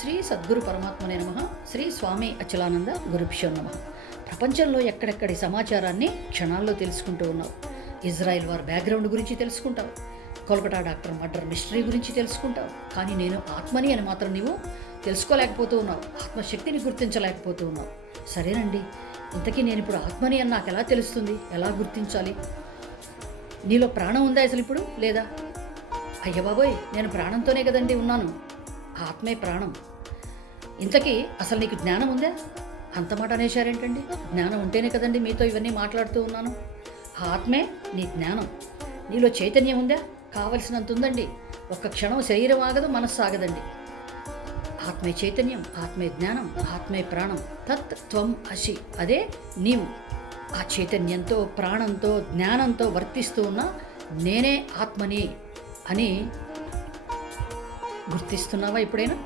శ్రీ సద్గురు పరమాత్మనే నమః. శ్రీ స్వామి అచలానంద గురుభ్యో నమః. ప్రపంచంలో ఎక్కడెక్కడి సమాచారాన్ని క్షణాల్లో తెలుసుకుంటూ ఉన్నావు. ఇజ్రాయెల్ వార్ బ్యాక్గ్రౌండ్ గురించి తెలుసుకుంటావు, కోల్కతా డాక్టర్ మర్డర్ మిస్టరీ గురించి తెలుసుకుంటావు. కానీ నేను ఆత్మని అని మాత్రం నీవు తెలుసుకోలేకపోతూ ఉన్నావు, ఆత్మశక్తిని గుర్తించలేకపోతూ ఉన్నావు. సరేనండి, ఇంతకీ నేను ఇప్పుడు ఆత్మని అని నాకు ఎలా తెలుస్తుంది, ఎలా గుర్తించాలి? నీలో ప్రాణం ఉందా అసలు ఇప్పుడు, లేదా? అయ్య బాబోయ్, నేను ప్రాణంతోనే కదండి ఉన్నాను, ఆత్మే ప్రాణం. ఇంతకీ అసలు నీకు జ్ఞానం ఉందా? అంత మాట అనేశారేంటండి? జ్ఞానం ఉంటేనే కదండి మీతో ఇవన్నీ మాట్లాడుతూ ఉన్నాను. ఆత్మే నీ జ్ఞానం. నీలో చైతన్యం ఉందా? కావలసినంత ఉందండి. ఒక్క క్షణం శరీరం ఆగదు, మనస్సు ఆగదండి. ఆత్మే చైతన్యం, ఆత్మే జ్ఞానం, ఆత్మే ప్రాణం. తత్ త్వం అసి, అదే నీవు. ఆ చైతన్యంతో, ప్రాణంతో, జ్ఞానంతో వర్తిస్తూ ఉన్న నేనే ఆత్మని అని గుర్తిస్తున్నావా ఎప్పుడైనా?